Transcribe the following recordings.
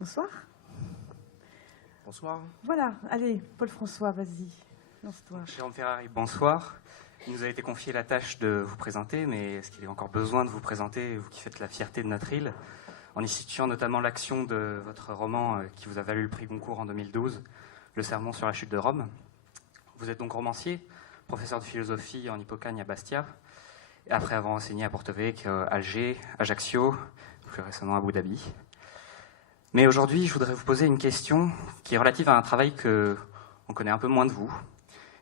Bonsoir. Bonsoir. Voilà, allez, Paul-François, vas-y, lance-toi. Jérôme Ferrari, bonsoir. Il nous a été confié la tâche de vous présenter, mais est-ce qu'il y a encore besoin de vous présenter, vous qui faites la fierté de notre île, en y situant notamment l'action de votre roman qui vous a valu le prix Goncourt en 2012, Le Sermon sur la chute de Rome. Vous êtes donc romancier, professeur de philosophie en Hippocagne à Bastia, après avoir enseigné à Porto Vecchio, Alger, Ajaccio, plus récemment à Abu Dhabi. Mais aujourd'hui, je voudrais vous poser une question qui est relative à un travail qu'on connaît un peu moins de vous,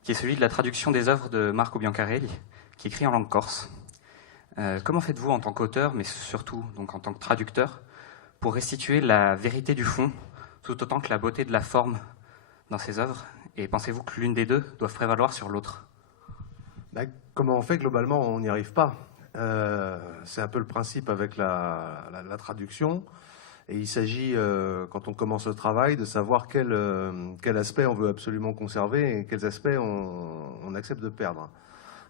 qui est celui de la traduction des œuvres de Marco Biancarelli, qui écrit en langue corse. Comment faites-vous en tant qu'auteur, mais surtout donc en tant que traducteur, pour restituer la vérité du fond, tout autant que la beauté de la forme dans ces œuvres? Et pensez-vous que l'une des deux doit prévaloir sur l'autre? Comment on fait? Globalement, on n'y arrive pas. C'est un peu le principe avec la traduction. Et il s'agit, quand on commence le travail, de savoir quel aspect on veut absolument conserver et quels aspects on accepte de perdre.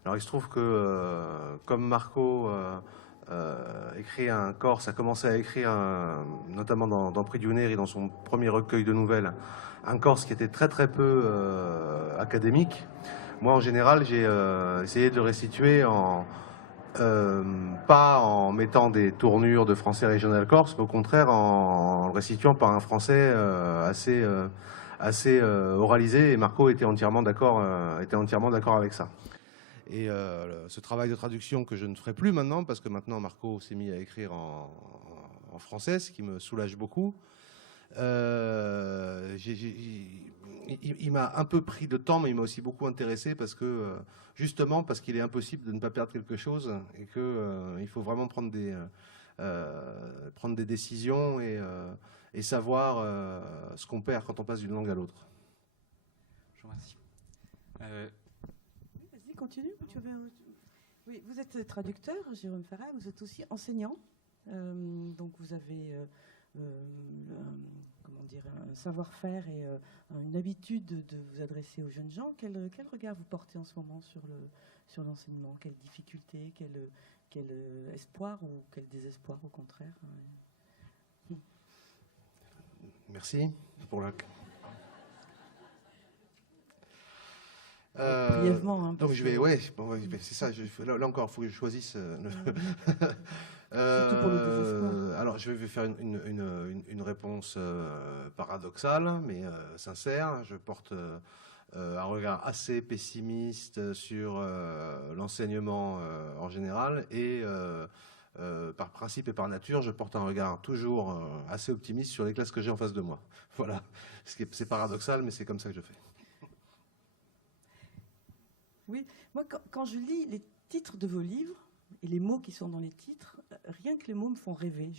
Alors il se trouve que, comme Marco écrit un corse, a commencé à écrire, notamment dans Prix du Neri, dans son premier recueil de nouvelles, un corse qui était très très peu académique. Moi, en général, j'ai essayé de le restituer pas en mettant des tournures de français régional corse, mais au contraire en le restituant par un français assez oralisé. Et Marco était entièrement d'accord avec ça. Et ce travail de traduction que je ne ferai plus maintenant, parce que maintenant Marco s'est mis à écrire en français, ce qui me soulage beaucoup. Il m'a un peu pris de temps, mais il m'a aussi beaucoup intéressé parce que, justement, parce qu'il est impossible de ne pas perdre quelque chose et qu'il faut vraiment prendre des décisions et savoir ce qu'on perd quand on passe d'une langue à l'autre. Je vous remercie. Vas-y, continue. Oui, vous êtes traducteur, Jérôme Ferrari, vous êtes aussi enseignant. Donc vous avez un savoir-faire et une habitude de vous adresser aux jeunes gens. Quel regard vous portez en ce moment sur l'enseignement? Quelles difficultés, quel espoir ou quel désespoir au contraire? Merci pour la... Brièvement. Hein, donc je vais, ouais, bon, c'est ça. Là encore, il faut que je choisisse. Surtout pour le désespoir. Alors, je vais faire une réponse paradoxale, mais sincère. Je porte un regard assez pessimiste sur l'enseignement en général, et par principe et par nature, je porte un regard toujours assez optimiste sur les classes que j'ai en face de moi. Voilà. C'est paradoxal, mais c'est comme ça que je fais. Oui, moi, quand je lis les titres de vos livres et les mots qui sont dans les titres, rien que les mots me font rêver.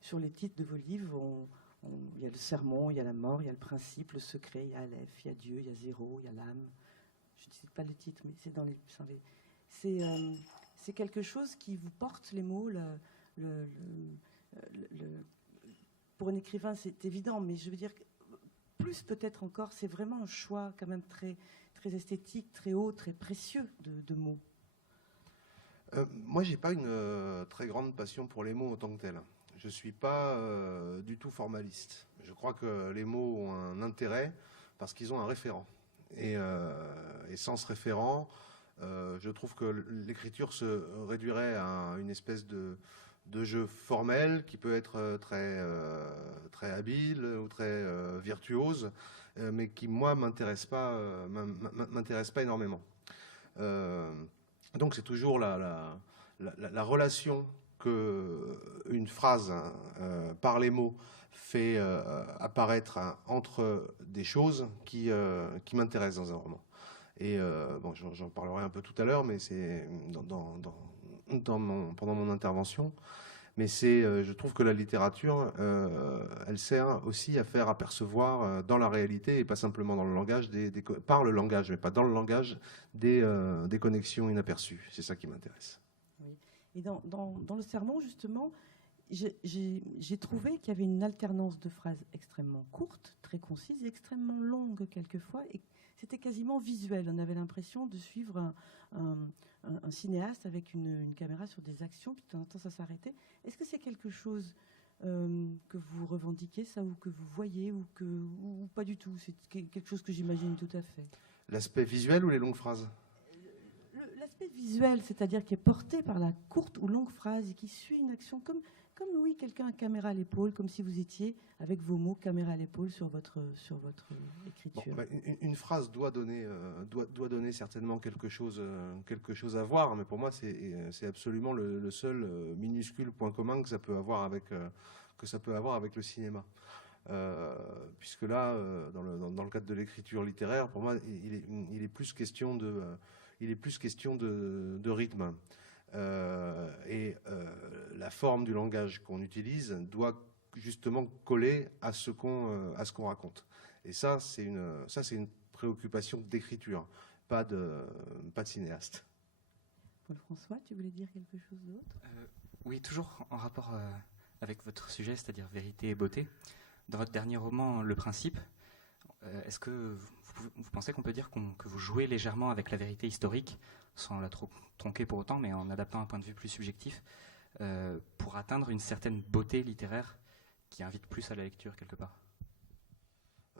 Sur les titres de vos livres, il y a le sermon, il y a la mort, il y a le principe, le secret, il y a Aleph, il y a Dieu, il y a zéro, il y a l'âme. Je ne cite pas le titre, mais c'est dans les... C'est quelque chose qui vous porte les mots. Pour un écrivain, c'est évident, mais je veux dire, plus peut-être encore, c'est vraiment un choix quand même très, très esthétique, très haut, très précieux de mots. Moi, j'ai pas une très grande passion pour les mots en tant que tels. Je suis pas du tout formaliste. Je crois que les mots ont un intérêt parce qu'ils ont un référent. Et sans ce référent, je trouve que l'écriture se réduirait à une espèce de jeu formel qui peut être très habile ou très virtuose, mais qui, moi, m'intéresse pas énormément. Donc c'est toujours la relation que une phrase par les mots fait apparaître entre des choses qui m'intéressent dans un roman. Et bon, j'en parlerai un peu tout à l'heure, mais c'est pendant mon intervention. Mais je trouve que la littérature, elle sert aussi à faire apercevoir dans la réalité, et pas simplement dans le langage, par le langage, mais pas dans le langage, des connexions inaperçues. C'est ça qui m'intéresse. Oui. Et dans le sermon, justement, j'ai trouvé qu'il y avait une alternance de phrases extrêmement courtes, très concises, et extrêmement longues quelquefois, et c'était quasiment visuel. On avait l'impression de suivre un cinéaste avec une caméra sur des actions, puis de temps en temps ça s'arrêtait. Est-ce que c'est quelque chose que vous revendiquez ça, ou que vous voyez, ou pas du tout? C'est quelque chose que j'imagine tout à fait. L'aspect visuel ou les longues phrases? L'aspect visuel, c'est-à-dire qui est porté par la courte ou longue phrase et qui suit une action comme oui, quelqu'un a caméra à l'épaule, comme si vous étiez avec vos mots caméra à l'épaule sur votre écriture. Bon, une phrase doit donner certainement quelque chose à voir, mais pour moi c'est absolument le seul minuscule point commun que ça peut avoir avec le cinéma. Puisque là, dans le cadre de l'écriture littéraire, pour moi, il est plus question de rythme. La forme du langage qu'on utilise doit justement coller à ce qu'on raconte. Et ça, c'est une préoccupation d'écriture, pas de cinéaste. Paul-François, tu voulais dire quelque chose d'autre? Oui, toujours en rapport avec votre sujet, c'est-à-dire vérité et beauté. Dans votre dernier roman, Le Principe, est-ce que vous pensez qu'on peut dire que vous jouez légèrement avec la vérité historique, sans la trop tronquer pour autant, mais en adaptant un point de vue plus subjectif, pour atteindre une certaine beauté littéraire qui invite plus à la lecture quelque part?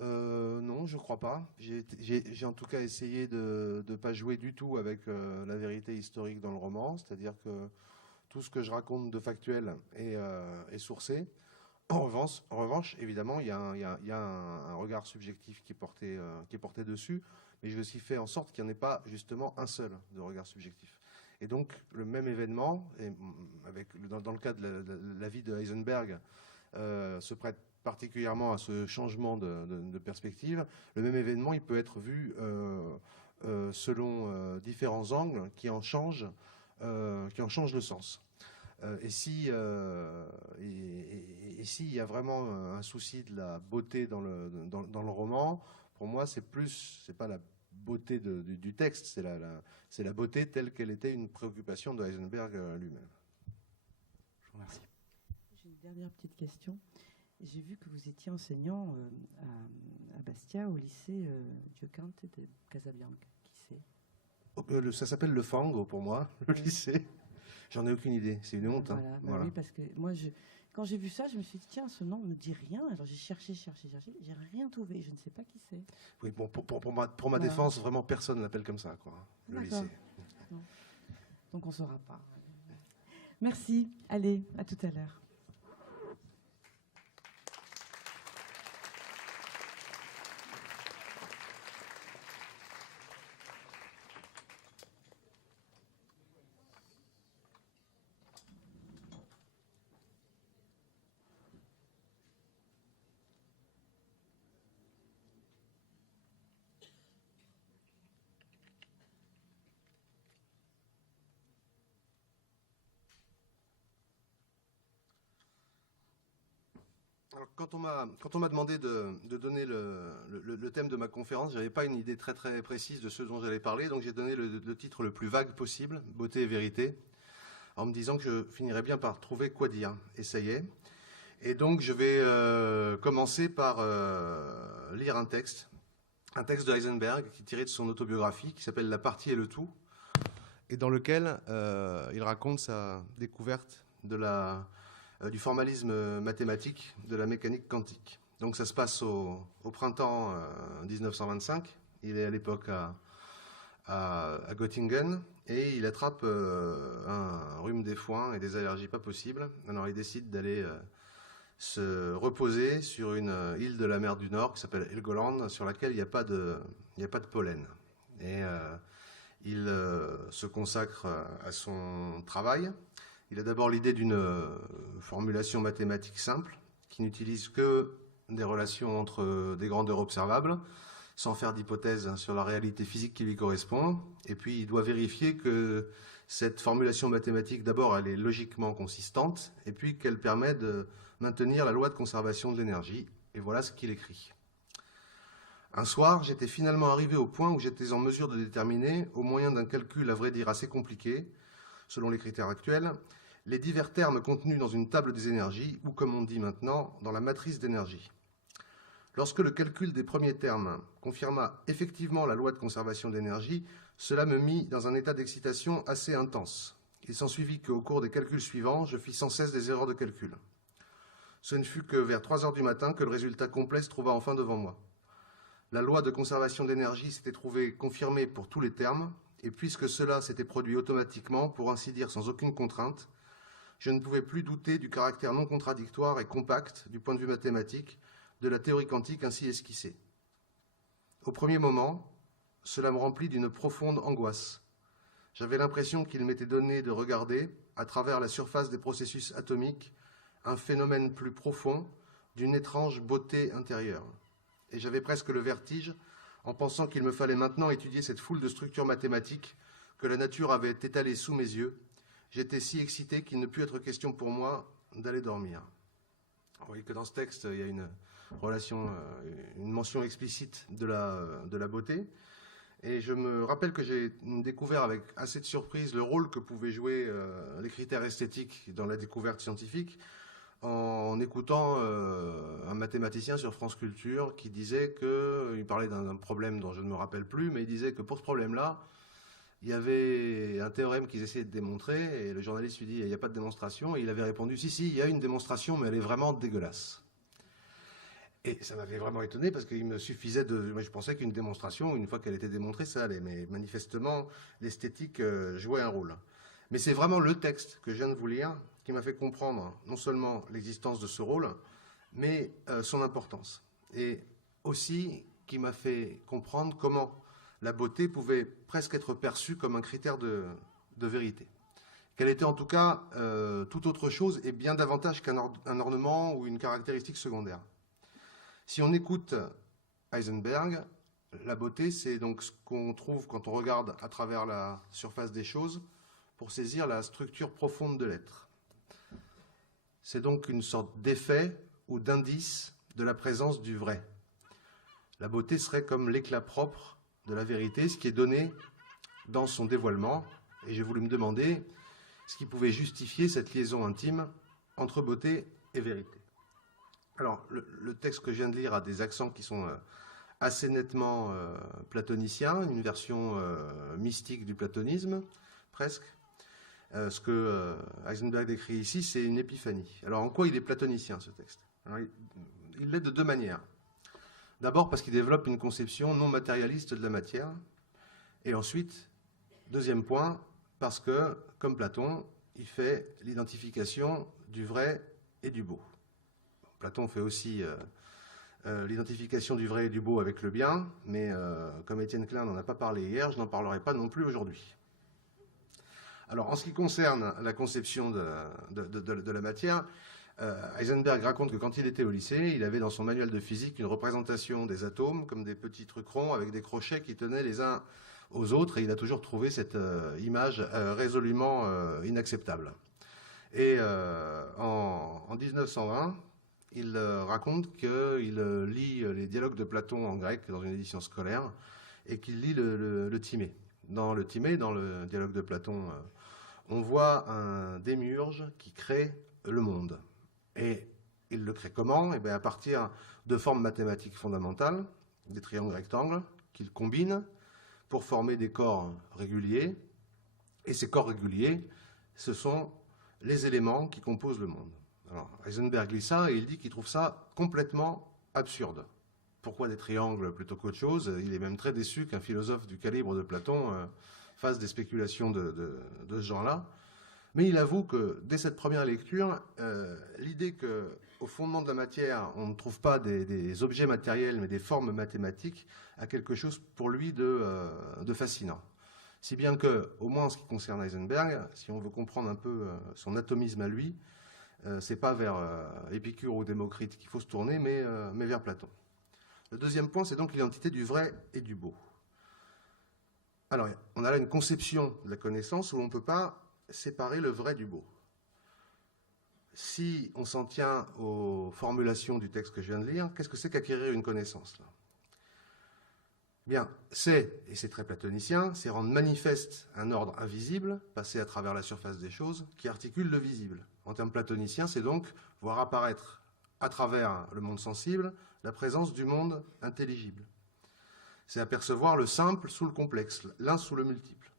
Non, je crois pas. J'ai en tout cas essayé de ne pas jouer du tout avec la vérité historique dans le roman, c'est-à-dire que tout ce que je raconte de factuel est sourcé. En revanche, évidemment, il y a un regard subjectif qui est porté dessus, mais j'ai aussi fait en sorte qu'il n'y en ait pas justement un seul de regard subjectif. Et donc, le même événement, dans le cas de la vie de Heisenberg, se prête particulièrement à ce changement de perspective. Le même événement, il peut être vu selon différents angles qui en changent le sens. Et s'il y a vraiment un souci de la beauté dans le roman, pour moi, c'est pas la beauté du texte, c'est la beauté telle qu'elle était une préoccupation de Heisenberg lui-même. Je vous remercie. J'ai une dernière petite question. J'ai vu que vous étiez enseignant à Bastia, au lycée Diocante de Casabianca. Qui c'est? Ça s'appelle le Fango pour moi, le lycée. J'en ai aucune idée, c'est une honte. Voilà. Oui, parce que moi, quand j'ai vu ça, je me suis dit, tiens, ce nom ne me dit rien. Alors j'ai cherché, j'ai rien trouvé, je ne sais pas qui c'est. Oui, bon, pour ma défense, vraiment personne ne l'appelle comme ça, quoi, le lycée. Non. Donc on ne saura pas. Merci, allez, à tout à l'heure. Alors, quand on m'a demandé de donner le thème de ma conférence, j'avais pas une idée très très précise de ce dont j'allais parler, donc j'ai donné le titre le plus vague possible, Beauté et vérité, en me disant que je finirais bien par trouver quoi dire. Et ça y est. Et donc je vais commencer par lire un texte de Heisenberg qui est tiré de son autobiographie, qui s'appelle La partie et le tout, et dans lequel il raconte sa découverte du formalisme mathématique de la mécanique quantique. Donc ça se passe au printemps 1925. Il est à l'époque à Göttingen et il attrape un rhume des foins et des allergies pas possibles. Alors il décide d'aller se reposer sur une île de la mer du Nord qui s'appelle Helgoland, sur laquelle il n'y a pas de pollen. Et il se consacre à son travail. Il a d'abord l'idée d'une formulation mathématique simple, qui n'utilise que des relations entre des grandeurs observables, sans faire d'hypothèse sur la réalité physique qui lui correspond. Et puis il doit vérifier que cette formulation mathématique, d'abord, elle est logiquement consistante, et puis qu'elle permet de maintenir la loi de conservation de l'énergie. Et voilà ce qu'il écrit. Un soir, j'étais finalement arrivé au point où j'étais en mesure de déterminer, au moyen d'un calcul à vrai dire assez compliqué, selon les critères actuels, les divers termes contenus dans une table des énergies, ou comme on dit maintenant, dans la matrice d'énergie. Lorsque le calcul des premiers termes confirma effectivement la loi de conservation de l'énergie, cela me mit dans un état d'excitation assez intense. Il s'ensuivit qu'au cours des calculs suivants, je fis sans cesse des erreurs de calcul. Ce ne fut que vers 3 heures du matin que le résultat complet se trouva enfin devant moi. La loi de conservation d'énergie s'était trouvée confirmée pour tous les termes, et puisque cela s'était produit automatiquement, pour ainsi dire sans aucune contrainte, je ne pouvais plus douter du caractère non contradictoire et compact, du point de vue mathématique, de la théorie quantique ainsi esquissée. Au premier moment, cela me remplit d'une profonde angoisse. J'avais l'impression qu'il m'était donné de regarder, à travers la surface des processus atomiques, un phénomène plus profond, d'une étrange beauté intérieure. Et j'avais presque le vertige en pensant qu'il me fallait maintenant étudier cette foule de structures mathématiques que la nature avait étalées sous mes yeux. J'étais si excité qu'il ne put être question pour moi d'aller dormir. Vous voyez que dans ce texte, il y a une relation, une mention explicite de la beauté. Et je me rappelle que j'ai découvert avec assez de surprise le rôle que pouvaient jouer les critères esthétiques dans la découverte scientifique en écoutant un mathématicien sur France Culture qui disait il parlait d'un problème dont je ne me rappelle plus, mais il disait que pour ce problème-là, il y avait un théorème qu'ils essayaient de démontrer, et le journaliste lui dit « il n'y a pas de démonstration », et il avait répondu « si, il y a une démonstration, mais elle est vraiment dégueulasse ». Et ça m'avait vraiment étonné, parce qu'il me suffisait moi je pensais qu'une démonstration, une fois qu'elle était démontrée, ça allait, mais manifestement, l'esthétique jouait un rôle. Mais c'est vraiment le texte que je viens de vous lire qui m'a fait comprendre non seulement l'existence de ce rôle, mais son importance. Et aussi qui m'a fait comprendre comment la beauté pouvait presque être perçue comme un critère de vérité. Qu'elle était en tout cas tout autre chose et bien davantage qu'un ornement ou une caractéristique secondaire. Si on écoute Heisenberg, la beauté, c'est donc ce qu'on trouve quand on regarde à travers la surface des choses pour saisir la structure profonde de l'être. C'est donc une sorte d'effet ou d'indice de la présence du vrai. La beauté serait comme l'éclat propre de la vérité, ce qui est donné dans son dévoilement. Et j'ai voulu me demander ce qui pouvait justifier cette liaison intime entre beauté et vérité. Alors, le texte que je viens de lire a des accents qui sont assez nettement platoniciens, une version mystique du platonisme, presque. Ce que Heisenberg décrit ici, c'est une épiphanie. Alors, en quoi il est platonicien, ce texte? Alors, il l'est de deux manières. D'abord parce qu'il développe une conception non matérialiste de la matière. Et ensuite, deuxième point, parce que, comme Platon, il fait l'identification du vrai et du beau. Platon fait aussi l'identification du vrai et du beau avec le bien, mais comme Étienne Klein n'en a pas parlé hier, je n'en parlerai pas non plus aujourd'hui. Alors, en ce qui concerne la conception de la matière, Heisenberg raconte que quand il était au lycée, il avait dans son manuel de physique une représentation des atomes comme des petits trucs ronds avec des crochets qui tenaient les uns aux autres, et il a toujours trouvé cette image résolument inacceptable. Et en 1920, il raconte qu'il lit les dialogues de Platon en grec dans une édition scolaire et qu'il lit le Timée. Dans le Timée, dans le dialogue de Platon, on voit un démiurge qui crée le monde. Et il le crée comment? Eh bien, à partir de formes mathématiques fondamentales, des triangles rectangles, qu'il combine pour former des corps réguliers. Et ces corps réguliers, ce sont les éléments qui composent le monde. Alors, Heisenberg lit ça et il dit qu'il trouve ça complètement absurde. Pourquoi des triangles plutôt qu'autre chose? Il est même très déçu qu'un philosophe du calibre de Platon fasse des spéculations de ce genre-là. Mais il avoue que dès cette première lecture, l'idée qu'au fondement de la matière, on ne trouve pas des objets matériels, mais des formes mathématiques, a quelque chose pour lui de fascinant. Si bien que, au moins en ce qui concerne Heisenberg, si on veut comprendre un peu son atomisme à lui, c'est pas vers Épicure ou Démocrite qu'il faut se tourner, mais vers Platon. Le deuxième point, c'est donc l'identité du vrai et du beau. Alors, on a là une conception de la connaissance où on ne peut pas séparer le vrai du beau. Si on s'en tient aux formulations du texte que je viens de lire, qu'est-ce que c'est qu'acquérir une connaissance là? Bien, et c'est très platonicien, c'est rendre manifeste un ordre invisible, passé à travers la surface des choses, qui articule le visible. En termes platoniciens, c'est donc voir apparaître à travers le monde sensible la présence du monde intelligible. C'est apercevoir le simple sous le complexe, l'un sous le multiple.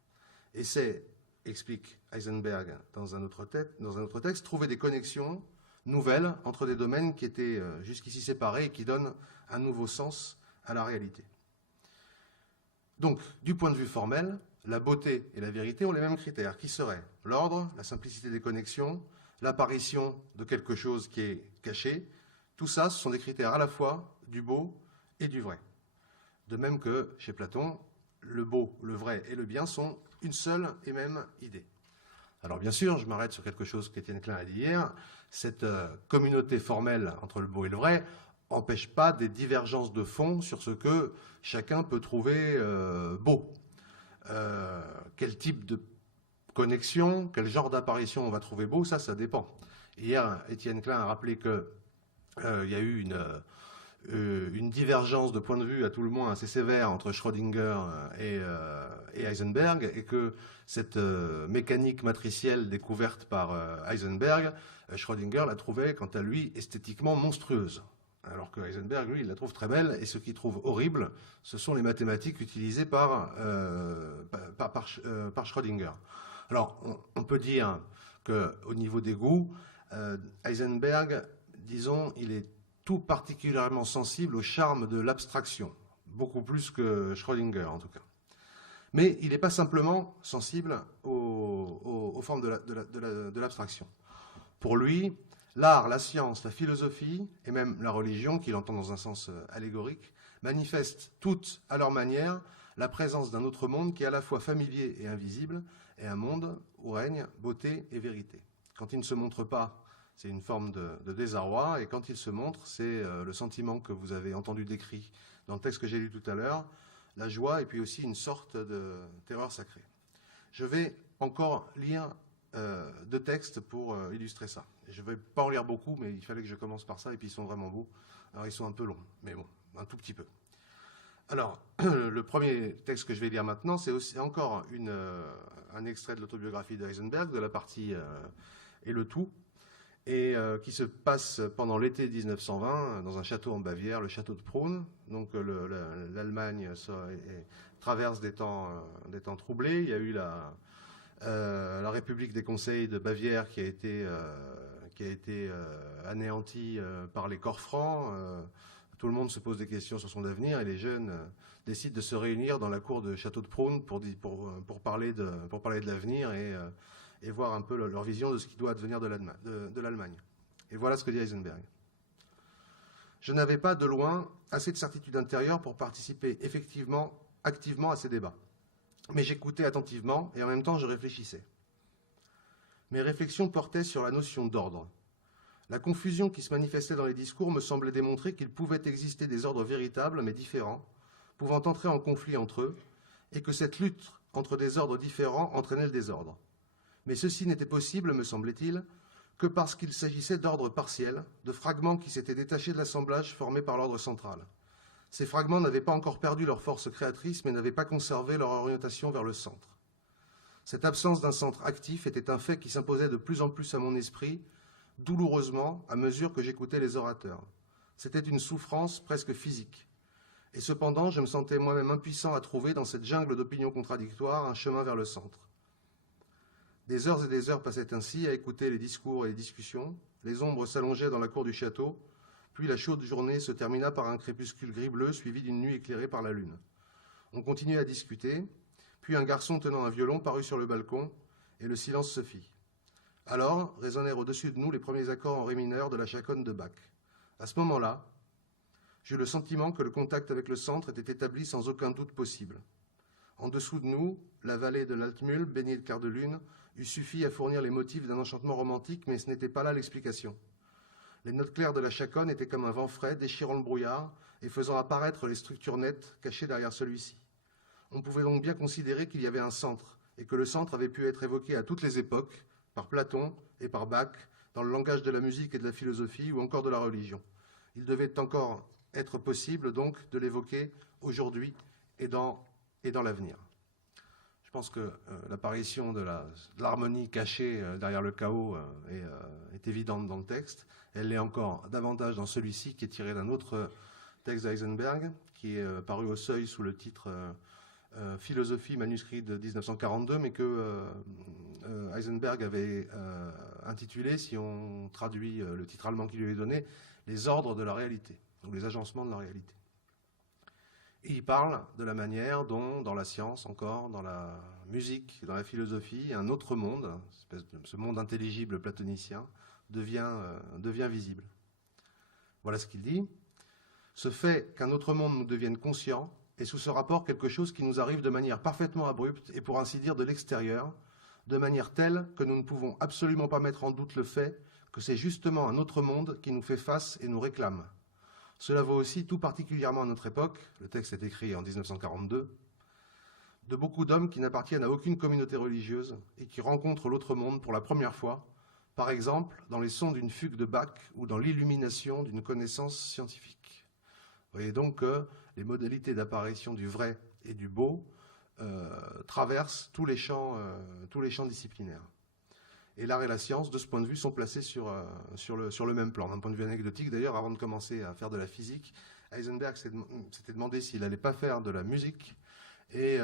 Et c'est, explique Heisenberg dans un autre texte, trouver des connexions nouvelle entre des domaines qui étaient jusqu'ici séparés et qui donnent un nouveau sens à la réalité. Donc, du point de vue formel, la beauté et la vérité ont les mêmes critères, qui seraient l'ordre, la simplicité des connexions, l'apparition de quelque chose qui est caché. Tout ça, ce sont des critères à la fois du beau et du vrai. De même que, chez Platon, le beau, le vrai et le bien sont une seule et même idée. Alors bien sûr, je m'arrête sur quelque chose qu'Étienne Klein a dit hier, cette communauté formelle entre le beau et le vrai n'empêche pas des divergences de fond sur ce que chacun peut trouver beau. Quel type de connexion, quel genre d'apparition on va trouver beau, ça dépend. Hier, Étienne Klein a rappelé qu'il y a eu une divergence de point de vue à tout le moins assez sévère entre Schrödinger et Heisenberg, et que cette mécanique matricielle découverte par Heisenberg, Schrödinger la trouvait quant à lui esthétiquement monstrueuse. Alors que Heisenberg, lui, il la trouve très belle, et ce qu'il trouve horrible, ce sont les mathématiques utilisées par Schrödinger. Alors, on peut dire qu'au niveau des goûts, Heisenberg, disons, il est tout particulièrement sensible au charme de l'abstraction, beaucoup plus que Schrödinger en tout cas. Mais il n'est pas simplement sensible aux formes de l'abstraction. Pour lui, l'art, la science, la philosophie et même la religion, qu'il entend dans un sens allégorique, manifestent toutes à leur manière la présence d'un autre monde qui est à la fois familier et invisible, et un monde où règne beauté et vérité. Quand il ne se montre pas, c'est une forme de désarroi, et quand il se montre, c'est le sentiment que vous avez entendu décrit dans le texte que j'ai lu tout à l'heure, la joie et puis aussi une sorte de terreur sacrée. Je vais encore lire 2 textes pour illustrer ça. Je ne vais pas en lire beaucoup, mais il fallait que je commence par ça, et puis ils sont vraiment beaux. Alors ils sont un peu longs, mais bon, un tout petit peu. Alors, le premier texte que je vais lire maintenant, c'est aussi encore un extrait de l'autobiographie d'Heisenberg, de la partie Et le tout, et qui se passe pendant l'été 1920 dans un château en Bavière, le château de Prun. Donc l'Allemagne traverse des temps troublés. Il y a eu la République des conseils de Bavière qui a été anéantie par les corps francs. Tout le monde se pose des questions sur son avenir, et les jeunes décident de se réunir dans la cour de château de Prun pour parler de l'avenir et voir un peu leur vision de ce qui doit advenir de l'Allemagne. Et voilà ce que dit Heisenberg. Je n'avais pas de loin assez de certitude intérieure pour participer activement à ces débats. Mais j'écoutais attentivement et en même temps je réfléchissais. Mes réflexions portaient sur la notion d'ordre. La confusion qui se manifestait dans les discours me semblait démontrer qu'il pouvait exister des ordres véritables mais différents, pouvant entrer en conflit entre eux, et que cette lutte entre des ordres différents entraînait le désordre. Mais ceci n'était possible, me semblait-il, que parce qu'il s'agissait d'ordres partiels, de fragments qui s'étaient détachés de l'assemblage formé par l'ordre central. Ces fragments n'avaient pas encore perdu leur force créatrice, mais n'avaient pas conservé leur orientation vers le centre. Cette absence d'un centre actif était un fait qui s'imposait de plus en plus à mon esprit, douloureusement, à mesure que j'écoutais les orateurs. C'était une souffrance presque physique. Et cependant, je me sentais moi-même impuissant à trouver, dans cette jungle d'opinions contradictoires, un chemin vers le centre. Des heures et des heures passaient ainsi à écouter les discours et les discussions. Les ombres s'allongeaient dans la cour du château, puis la chaude journée se termina par un crépuscule gris-bleu suivi d'une nuit éclairée par la lune. On continuait à discuter, puis un garçon tenant un violon parut sur le balcon, et le silence se fit. Alors résonnèrent au-dessus de nous les premiers accords en ré mineur de la chaconne de Bach. À ce moment-là, j'eus le sentiment que le contact avec le centre était établi sans aucun doute possible. En dessous de nous, la vallée de l'Altmühl, baignée de clair de lune, eût suffi à fournir les motifs d'un enchantement romantique, mais ce n'était pas là l'explication. Les notes claires de la chaconne étaient comme un vent frais, déchirant le brouillard et faisant apparaître les structures nettes cachées derrière celui-ci. On pouvait donc bien considérer qu'il y avait un centre, et que le centre avait pu être évoqué à toutes les époques, par Platon et par Bach, dans le langage de la musique et de la philosophie, ou encore de la religion. Il devait encore être possible, donc, de l'évoquer aujourd'hui et dans l'avenir. Je pense que l'apparition de l'harmonie cachée derrière le chaos est évidente dans le texte. Elle l'est encore davantage dans celui-ci, qui est tiré d'un autre texte d'Heisenberg, qui est paru au Seuil sous le titre Philosophie, manuscrit de 1942, mais que Heisenberg avait intitulé, si on traduit le titre allemand qu'il lui avait donné, Les ordres de la réalité, ou les agencements de la réalité. Et il parle de la manière dont, dans la science encore, dans la musique, dans la philosophie, un autre monde, ce monde intelligible platonicien, devient visible. Voilà ce qu'il dit. Ce fait qu'un autre monde nous devienne conscient est sous ce rapport quelque chose qui nous arrive de manière parfaitement abrupte et pour ainsi dire de l'extérieur, de manière telle que nous ne pouvons absolument pas mettre en doute le fait que c'est justement un autre monde qui nous fait face et nous réclame. Cela vaut aussi tout particulièrement à notre époque, le texte est écrit en 1942, de beaucoup d'hommes qui n'appartiennent à aucune communauté religieuse et qui rencontrent l'autre monde pour la première fois, par exemple dans les sons d'une fugue de Bach ou dans l'illumination d'une connaissance scientifique. Vous voyez donc que les modalités d'apparition du vrai et du beau traversent tous les champs disciplinaires. Et l'art et la science, de ce point de vue, sont placés sur le même plan. D'un point de vue anecdotique, d'ailleurs, avant de commencer à faire de la physique, Heisenberg s'était demandé s'il n'allait pas faire de la musique. Et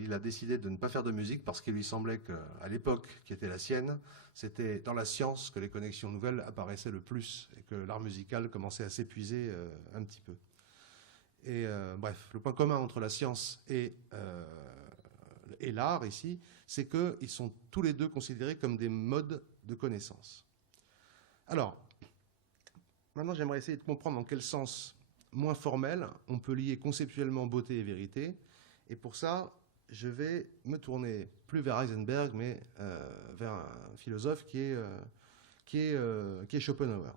il a décidé de ne pas faire de musique parce qu'il lui semblait qu'à l'époque qui était la sienne, c'était dans la science que les connexions nouvelles apparaissaient le plus et que l'art musical commençait à s'épuiser un petit peu. Et bref, le point commun entre la science et l'art ici, c'est qu'ils sont tous les deux considérés comme des modes de connaissance. Alors, maintenant j'aimerais essayer de comprendre en quel sens moins formel on peut lier conceptuellement beauté et vérité. Et pour ça, je vais me tourner plus vers Heisenberg, mais vers un philosophe qui est Schopenhauer.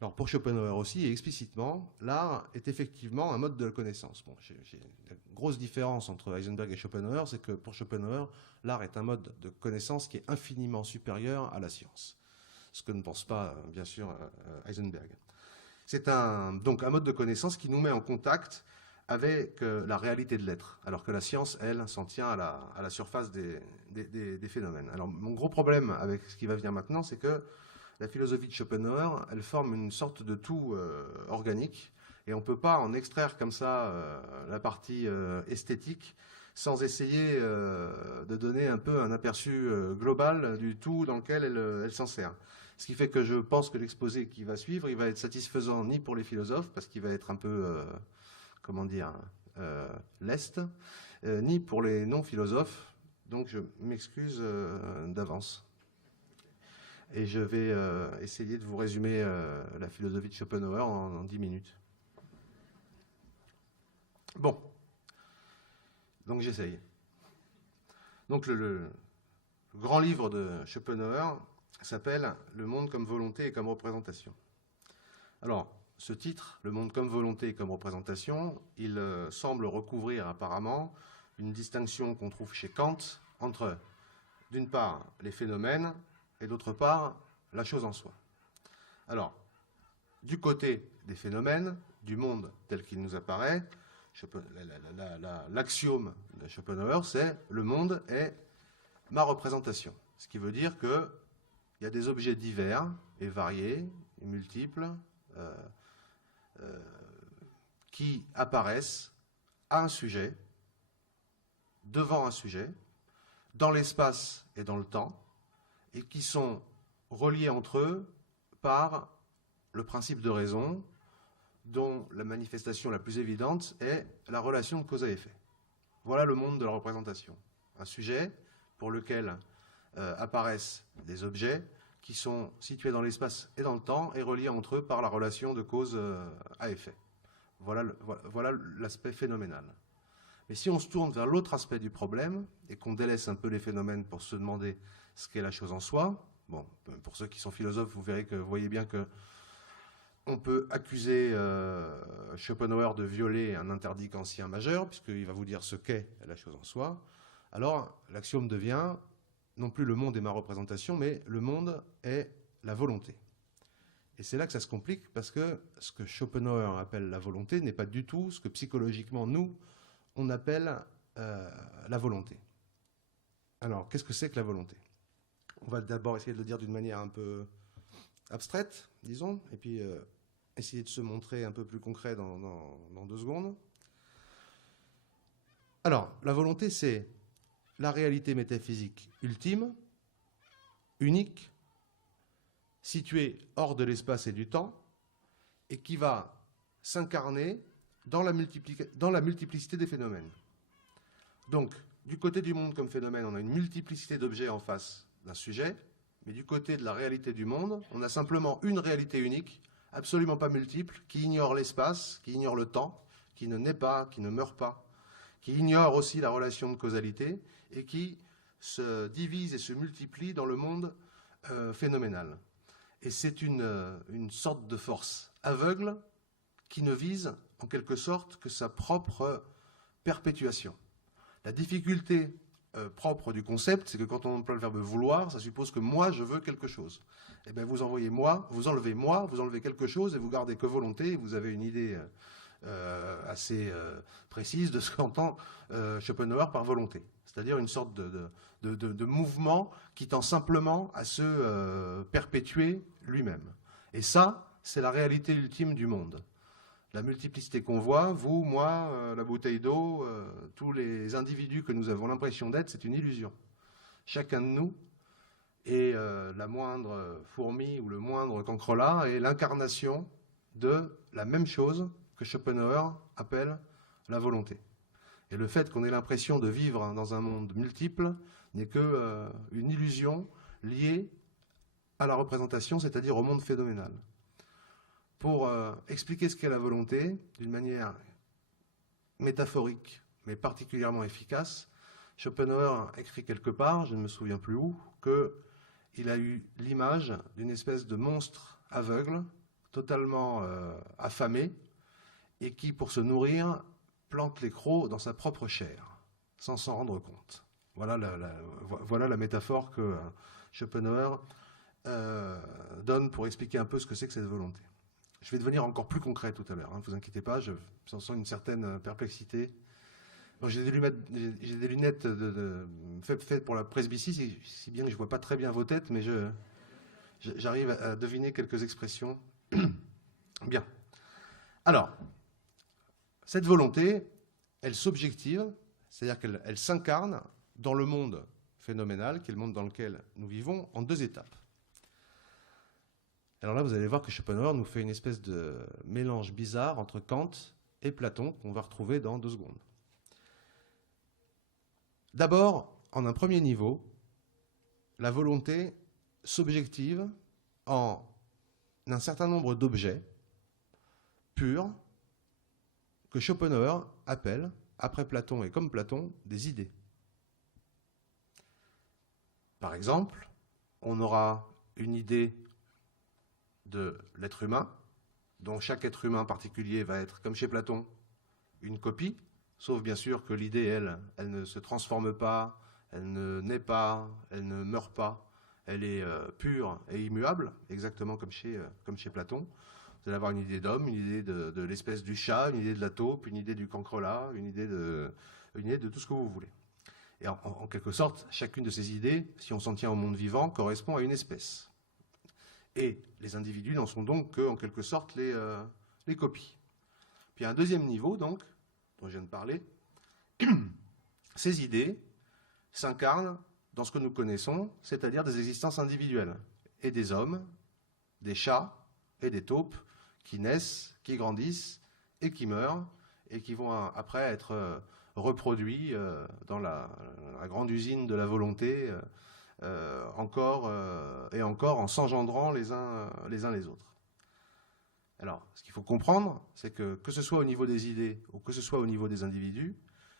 Alors pour Schopenhauer aussi, et explicitement, l'art est effectivement un mode de la connaissance. Bon, j'ai une grosse différence entre Heisenberg et Schopenhauer, c'est que pour Schopenhauer, l'art est un mode de connaissance qui est infiniment supérieur à la science. Ce que ne pense pas, bien sûr, Heisenberg. C'est donc un mode de connaissance qui nous met en contact avec la réalité de l'être, alors que la science, elle, s'en tient à la surface des phénomènes. Alors mon gros problème avec ce qui va venir maintenant, c'est que la philosophie de Schopenhauer, elle forme une sorte de tout organique, et on ne peut pas en extraire comme ça la partie esthétique sans essayer de donner un peu un aperçu global du tout dans lequel elle s'en sert. Ce qui fait que je pense que l'exposé qui va suivre, il va être satisfaisant ni pour les philosophes, parce qu'il va être un peu, leste, ni pour les non-philosophes, donc je m'excuse d'avance. Et je vais essayer de vous résumer la philosophie de Schopenhauer en 10 minutes. Bon. Donc j'essaye. Donc le grand livre de Schopenhauer s'appelle « Le monde comme volonté et comme représentation ». Alors, ce titre, « Le monde comme volonté et comme représentation », il semble recouvrir apparemment une distinction qu'on trouve chez Kant entre, d'une part, les phénomènes et d'autre part, la chose en soi. Alors, du côté des phénomènes, du monde tel qu'il nous apparaît, l'axiome de Schopenhauer, c'est « le monde est ma représentation ». Ce qui veut dire qu'il y a des objets divers et variés, et multiples, qui apparaissent à un sujet, devant un sujet, dans l'espace et dans le temps, et qui sont reliés entre eux par le principe de raison, dont la manifestation la plus évidente est la relation de cause à effet. Voilà le monde de la représentation. Un sujet pour lequel apparaissent des objets qui sont situés dans l'espace et dans le temps et reliés entre eux par la relation de cause à effet. Voilà l'aspect phénoménal. Mais si on se tourne vers l'autre aspect du problème et qu'on délaisse un peu les phénomènes pour se demander ce qu'est la chose en soi, bon, pour ceux qui sont philosophes, vous voyez bien que on peut accuser Schopenhauer de violer un interdit kantien majeur, puisqu'il va vous dire ce qu'est la chose en soi. Alors, l'axiome devient non plus le monde est ma représentation, mais le monde est la volonté. Et c'est là que ça se complique, parce que ce que Schopenhauer appelle la volonté n'est pas du tout ce que psychologiquement, nous, on appelle la volonté. Alors, qu'est-ce que c'est que la volonté ? On va d'abord essayer de le dire d'une manière un peu abstraite, disons, et puis essayer de se montrer un peu plus concret dans 2 secondes. Alors, la volonté, c'est la réalité métaphysique ultime, unique, située hors de l'espace et du temps, et qui va s'incarner dans la multiplicité des phénomènes. Donc, du côté du monde comme phénomène, on a une multiplicité d'objets en face d'un sujet, mais du côté de la réalité du monde, on a simplement une réalité unique, absolument pas multiple, qui ignore l'espace, qui ignore le temps, qui ne naît pas, qui ne meurt pas, qui ignore aussi la relation de causalité, et qui se divise et se multiplie dans le monde phénoménal. Et c'est une sorte de force aveugle qui ne vise en quelque sorte que sa propre perpétuation. La difficulté propre du concept, c'est que quand on emploie le verbe vouloir, ça suppose que moi, je veux quelque chose. Eh bien, vous enlevez moi, vous enlevez quelque chose et vous gardez que volonté, et vous avez une idée assez précise de ce qu'entend Schopenhauer par volonté. C'est-à-dire une sorte de mouvement qui tend simplement à se perpétuer lui-même. Et ça, c'est la réalité ultime du monde. La multiplicité qu'on voit, vous, moi, la bouteille d'eau, tous les individus que nous avons l'impression d'être, c'est une illusion. Chacun de nous est la moindre fourmi ou le moindre cancrelat est l'incarnation de la même chose que Schopenhauer appelle la volonté. Et le fait qu'on ait l'impression de vivre dans un monde multiple n'est qu'une illusion liée à la représentation, c'est-à-dire au monde phénoménal. Pour expliquer ce qu'est la volonté d'une manière métaphorique, mais particulièrement efficace, Schopenhauer écrit quelque part, je ne me souviens plus où, qu'il a eu l'image d'une espèce de monstre aveugle, totalement affamé, et qui, pour se nourrir, plante les crocs dans sa propre chair, sans s'en rendre compte. Voilà la métaphore que Schopenhauer donne pour expliquer un peu ce que c'est que cette volonté. Je vais devenir encore plus concret tout à l'heure, ne vous inquiétez pas, je sens une certaine perplexité. Bon, j'ai des lunettes faites pour la presbytie, si bien que je ne vois pas très bien vos têtes, mais j'arrive à deviner quelques expressions. Bien. Alors, cette volonté, elle s'objective, c'est-à-dire qu'elle s'incarne dans le monde phénoménal, qui est le monde dans lequel nous vivons, en deux étapes. Alors là, vous allez voir que Schopenhauer nous fait une espèce de mélange bizarre entre Kant et Platon, qu'on va retrouver dans 2 secondes. D'abord, en un premier niveau, la volonté s'objective en un certain nombre d'objets purs que Schopenhauer appelle, après Platon et comme Platon, des idées. Par exemple, on aura une idée de l'être humain, dont chaque être humain particulier va être, comme chez Platon, une copie, sauf bien sûr que l'idée, elle ne se transforme pas, elle ne naît pas, elle ne meurt pas, elle est pure et immuable, exactement comme chez Platon. Vous allez avoir une idée d'homme, une idée de l'espèce du chat, une idée de la taupe, une idée du cancrelat, une idée de tout ce que vous voulez. Et en quelque sorte, chacune de ces idées, si on s'en tient au monde vivant, correspond à une espèce. Et les individus n'en sont donc que, en quelque sorte, les copies. Puis à un deuxième niveau, donc, dont je viens de parler, ces idées s'incarnent dans ce que nous connaissons, c'est-à-dire des existences individuelles, et des hommes, des chats et des taupes qui naissent, qui grandissent et qui meurent, et qui vont après être reproduits dans la grande usine de la volonté, encore et encore, en s'engendrant les uns les autres. Alors, ce qu'il faut comprendre, c'est que ce soit au niveau des idées ou que ce soit au niveau des individus,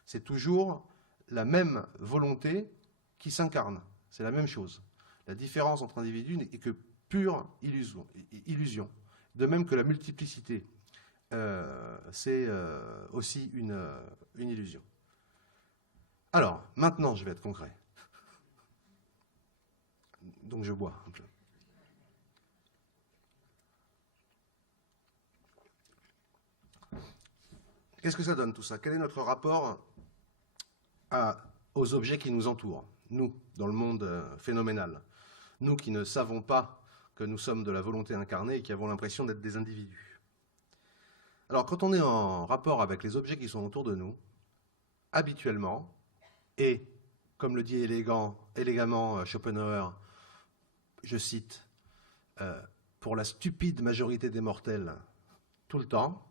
c'est toujours la même volonté qui s'incarne. C'est la même chose. La différence entre individus n'est que pure illusion. De même que la multiplicité, c'est aussi une illusion. Alors, maintenant, je vais être concret. Donc je bois un peu. Qu'est-ce que ça donne tout ça? Quel est notre rapport aux objets qui nous entourent, nous, dans le monde phénoménal? Nous qui ne savons pas que nous sommes de la volonté incarnée et qui avons l'impression d'être des individus. Alors quand on est en rapport avec les objets qui sont autour de nous, habituellement, et, comme le dit élégamment Schopenhauer, je cite, pour la stupide majorité des mortels, tout le temps,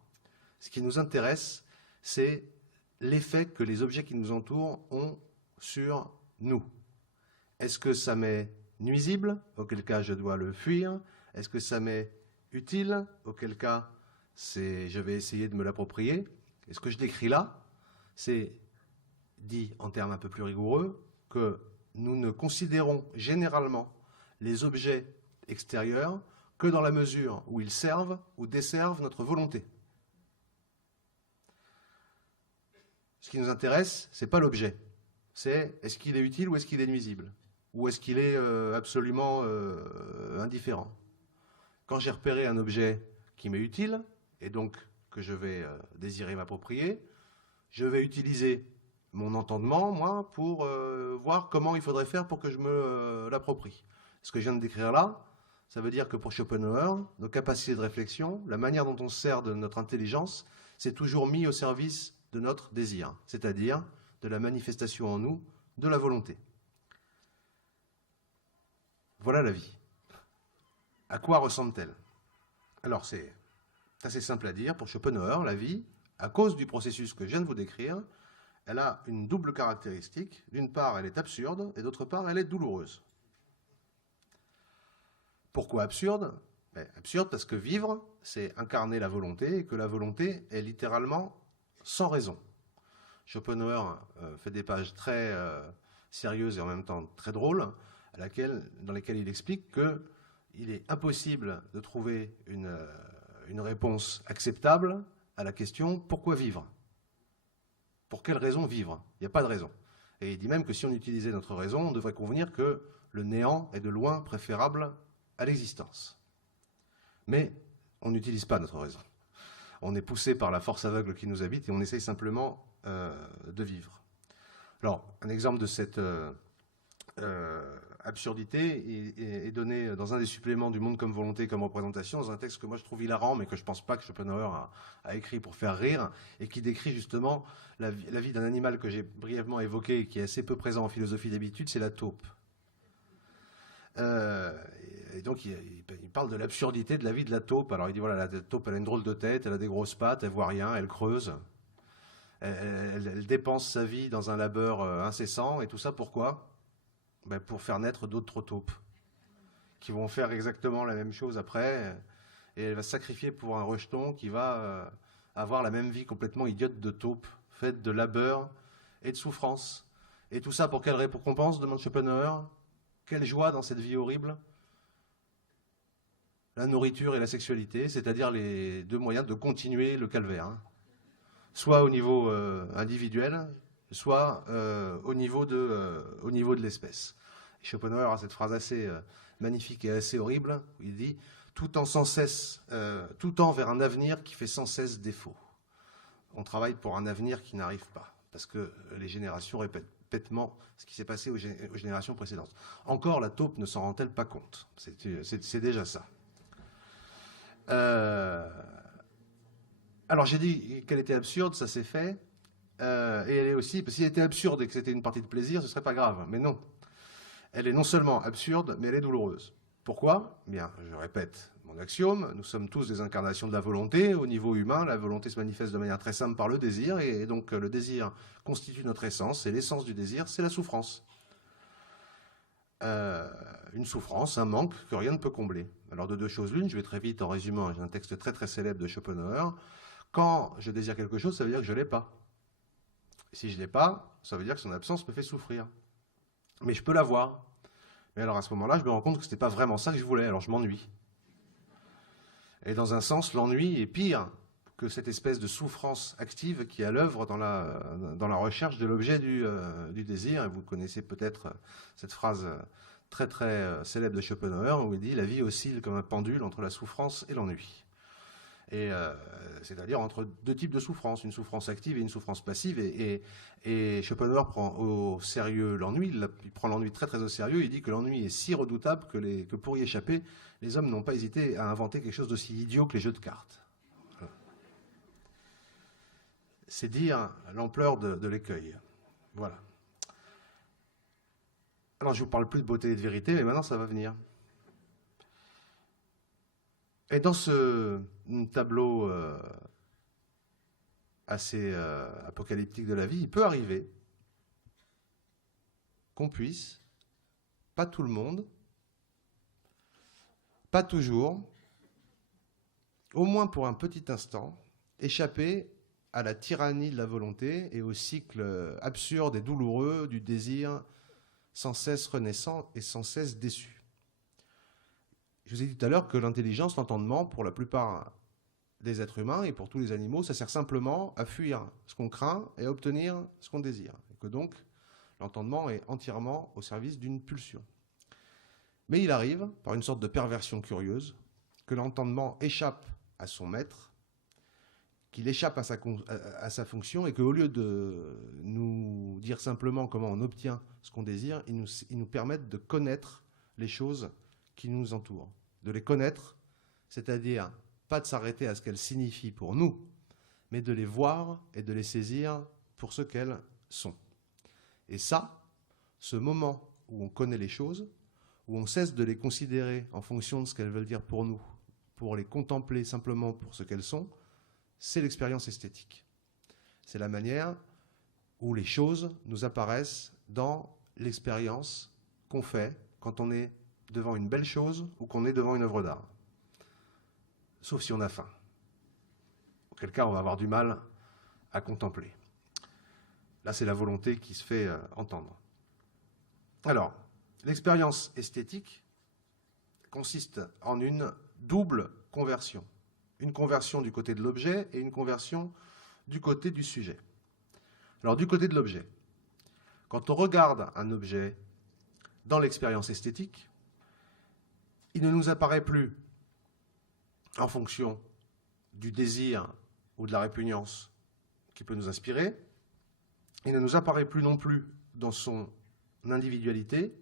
ce qui nous intéresse, c'est l'effet que les objets qui nous entourent ont sur nous. Est-ce que ça m'est nuisible, auquel cas je dois le fuir? Est-ce que ça m'est utile, auquel cas je vais essayer de me l'approprier? Et ce que je décris là, c'est, dit en termes un peu plus rigoureux, que nous ne considérons généralement les objets extérieurs que dans la mesure où ils servent ou desservent notre volonté. Ce qui nous intéresse, ce n'est pas l'objet. C'est est-ce qu'il est utile ou est-ce qu'il est nuisible? Ou est-ce qu'il est absolument indifférent? Quand j'ai repéré un objet qui m'est utile, et donc que je vais désirer m'approprier, je vais utiliser mon entendement, moi, pour voir comment il faudrait faire pour que je me l'approprie. Ce que je viens de décrire là, ça veut dire que pour Schopenhauer, nos capacités de réflexion, la manière dont on se sert de notre intelligence, c'est toujours mis au service de notre désir, c'est-à-dire de la manifestation en nous de la volonté. Voilà la vie. À quoi ressemble-t-elle? Alors c'est assez simple à dire. Pour Schopenhauer, la vie, à cause du processus que je viens de vous décrire, elle a une double caractéristique. D'une part, elle est absurde, et d'autre part, elle est douloureuse. Pourquoi absurde? Absurde parce que vivre, c'est incarner la volonté, et que la volonté est littéralement sans raison. Schopenhauer fait des pages très sérieuses et en même temps très drôles, dans lesquelles il explique qu'il est impossible de trouver une réponse acceptable à la question « Pourquoi vivre ?» Pour quelle raison vivre? Il n'y a pas de raison. Et il dit même que si on utilisait notre raison, on devrait convenir que le néant est de loin préférable à l'existence. Mais on n'utilise pas notre raison. On est poussé par la force aveugle qui nous habite et on essaye simplement de vivre. Alors, un exemple de cette absurdité est donné dans un des suppléments du Monde comme volonté, comme représentation, dans un texte que moi je trouve hilarant, mais que je ne pense pas que Schopenhauer a écrit pour faire rire, et qui décrit justement la vie d'un animal que j'ai brièvement évoqué et qui est assez peu présent en philosophie d'habitude, c'est la taupe. Et donc il parle de l'absurdité de la vie de la taupe. Alors il dit voilà, la taupe elle a une drôle de tête, elle a des grosses pattes, elle voit rien, elle creuse, elle dépense sa vie dans un labeur incessant, et tout ça pourquoi? Pour faire naître d'autres taupes qui vont faire exactement la même chose après, et elle va se sacrifier pour un rejeton qui va avoir la même vie complètement idiote de taupe, faite de labeur et de souffrance. Et tout ça pour quelle récompense, demande Schopenhauer? Quelle joie dans cette vie horrible? La nourriture et la sexualité, c'est-à-dire les deux moyens de continuer le calvaire, hein. Soit au niveau individuel, soit au niveau de l'espèce. Schopenhauer a cette phrase assez magnifique et assez horrible, où il dit « tout tend vers un avenir qui fait sans cesse défaut ». On travaille pour un avenir qui n'arrive pas, parce que les générations répètent bêtement ce qui s'est passé aux générations précédentes. Encore, la taupe ne s'en rend-elle pas compte? C'est déjà ça. Alors j'ai dit qu'elle était absurde, ça s'est fait, et elle est aussi, parce que si elle était absurde et que c'était une partie de plaisir, ce serait pas grave, mais non. Elle est non seulement absurde, mais elle est douloureuse. Pourquoi? Bien, je répète mon axiome, nous sommes tous des incarnations de la volonté. Au niveau humain, la volonté se manifeste de manière très simple par le désir, et donc le désir constitue notre essence, et l'essence du désir, c'est la souffrance. Une souffrance, un manque que rien ne peut combler. Alors de deux choses l'une, je vais très vite en résumant, j'ai un texte très très célèbre de Schopenhauer. Quand je désire quelque chose, ça veut dire que je ne l'ai pas. Si je ne l'ai pas, ça veut dire que son absence me fait souffrir. Mais je peux l'avoir. Mais alors à ce moment-là, je me rends compte que ce n'était pas vraiment ça que je voulais, alors je m'ennuie. Et dans un sens, l'ennui est pire que cette espèce de souffrance active qui est à l'œuvre dans la recherche de l'objet du désir. Et vous connaissez peut-être cette phrase très très célèbre de Schopenhauer où il dit « La vie oscille comme un pendule entre la souffrance et l'ennui ». Et c'est-à-dire entre deux types de souffrance, une souffrance active et une souffrance passive. Et Schopenhauer prend au sérieux l'ennui, il prend l'ennui très très au sérieux, il dit que l'ennui est si redoutable que pour y échapper, les hommes n'ont pas hésité à inventer quelque chose d'aussi idiot que les jeux de cartes. c'est dire l'ampleur de l'écueil. Voilà. Alors, je ne vous parle plus de beauté et de vérité, mais maintenant, ça va venir. Et dans ce tableau assez apocalyptique de la vie, il peut arriver qu'on puisse, pas tout le monde, pas toujours, au moins pour un petit instant, échapper à la tyrannie de la volonté et au cycle absurde et douloureux du désir sans cesse renaissant et sans cesse déçu. Je vous ai dit tout à l'heure que l'intelligence, l'entendement, pour la plupart des êtres humains et pour tous les animaux, ça sert simplement à fuir ce qu'on craint et à obtenir ce qu'on désire. Et que donc, l'entendement est entièrement au service d'une pulsion. Mais il arrive, par une sorte de perversion curieuse, que l'entendement échappe à son maître, qu'il échappe à sa fonction et qu'au lieu de nous dire simplement comment on obtient ce qu'on désire, il nous permettent de connaître les choses qui nous entourent. De les connaître, c'est-à-dire pas de s'arrêter à ce qu'elles signifient pour nous, mais de les voir et de les saisir pour ce qu'elles sont. Et ça, ce moment où on connaît les choses, où on cesse de les considérer en fonction de ce qu'elles veulent dire pour nous, pour les contempler simplement pour ce qu'elles sont, c'est l'expérience esthétique. C'est la manière où les choses nous apparaissent dans l'expérience qu'on fait quand on est devant une belle chose ou qu'on est devant une œuvre d'art. Sauf si on a faim. Auquel cas, on va avoir du mal à contempler. Là, c'est la volonté qui se fait entendre. Alors, l'expérience esthétique consiste en une double conversion. Une conversion du côté de l'objet et une conversion du côté du sujet. Alors, du côté de l'objet, quand on regarde un objet dans l'expérience esthétique, il ne nous apparaît plus en fonction du désir ou de la répugnance qui peut nous inspirer. Il ne nous apparaît plus non plus dans son individualité,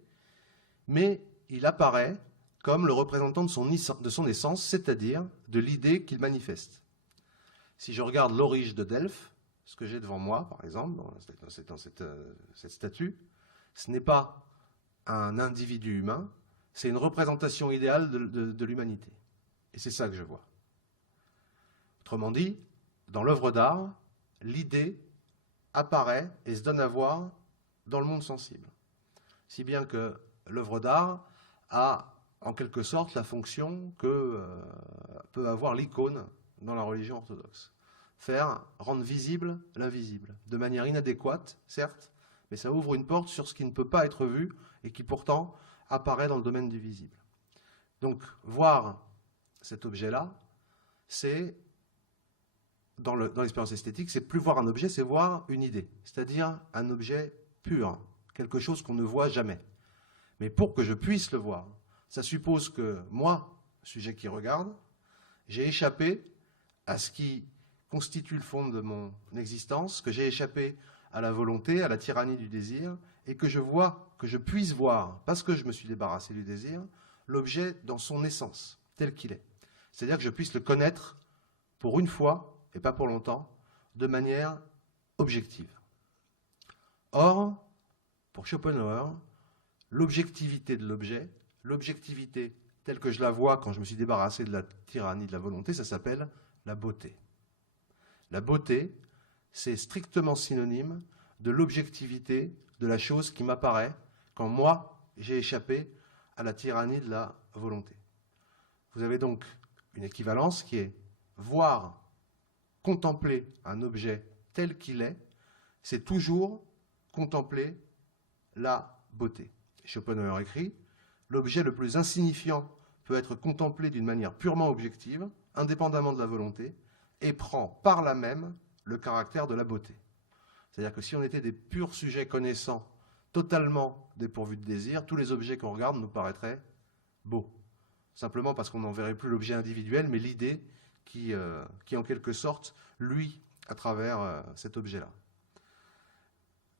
mais il apparaît comme le représentant de son essence, c'est-à-dire de l'idée qu'il manifeste. Si je regarde l'Aurige de Delphes, ce que j'ai devant moi, par exemple, dans cette statue, ce n'est pas un individu humain, c'est une représentation idéale de l'humanité. Et c'est ça que je vois. Autrement dit, dans l'œuvre d'art, l'idée apparaît et se donne à voir dans le monde sensible. Si bien que l'œuvre d'art a en quelque sorte la fonction que peut avoir l'icône dans la religion orthodoxe. Rendre visible l'invisible, de manière inadéquate, certes, mais ça ouvre une porte sur ce qui ne peut pas être vu et qui pourtant apparaît dans le domaine du visible. Donc, voir cet objet-là, c'est, dans l'expérience esthétique, c'est plus voir un objet, c'est voir une idée, c'est-à-dire un objet pur, quelque chose qu'on ne voit jamais. Mais pour que je puisse le voir, ça suppose que moi, sujet qui regarde, j'ai échappé à ce qui constitue le fond de mon existence, que j'ai échappé à la volonté, à la tyrannie du désir, et que je puisse voir, parce que je me suis débarrassé du désir, l'objet dans son essence, tel qu'il est. C'est-à-dire que je puisse le connaître pour une fois, et pas pour longtemps, de manière objective. Or, pour Schopenhauer, l'objectivité de l'objet, l'objectivité telle que je la vois quand je me suis débarrassé de la tyrannie de la volonté, ça s'appelle la beauté. La beauté, c'est strictement synonyme de l'objectivité de la chose qui m'apparaît quand moi, j'ai échappé à la tyrannie de la volonté. Vous avez donc une équivalence qui est voir, contempler un objet tel qu'il est, c'est toujours contempler la beauté. Schopenhauer écrit « L'objet le plus insignifiant peut être contemplé d'une manière purement objective, indépendamment de la volonté, et prend par là même le caractère de la beauté. » C'est-à-dire que si on était des purs sujets connaissants, totalement dépourvus de désir, tous les objets qu'on regarde nous paraîtraient beaux. Simplement parce qu'on n'en verrait plus l'objet individuel, mais l'idée qui en quelque sorte luit à travers cet objet-là.